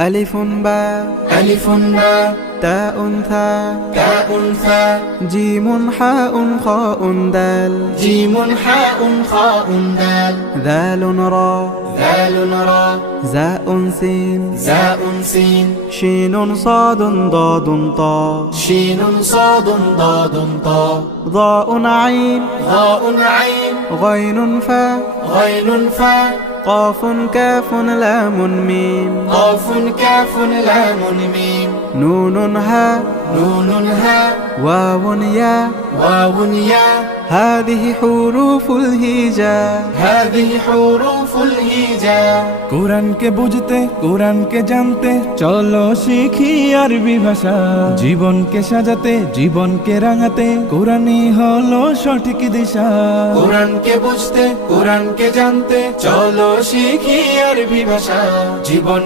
ألف باء ألف باء تاء ثاء تاء ثاء جيم حاء خاء دال جيم حاء خاء دال ذال راء ذال راء زاء سين زاء سين شين صاد ضاد طاء شين صاد ضاد طاء ضاء عين ضاء عين غين فاء غين فاء قاف كاف لام ميم قاف كاف لام ميم نون هاء نون هاء واو ياء واو ياء هذه حروف الهجاء هذه حروف الهجاء কোরআনকে বুঝতে কোরআনকে জানতে চলো শিখি আরবি ভাষা জীবনকে সাজাতে জীবনকে রাঙাতে কোরআনই হলো সঠিক দিশা কোরআনকে বুঝতে কোরআনকে জানতে চলো শিখি আরবি ভাষা জীবন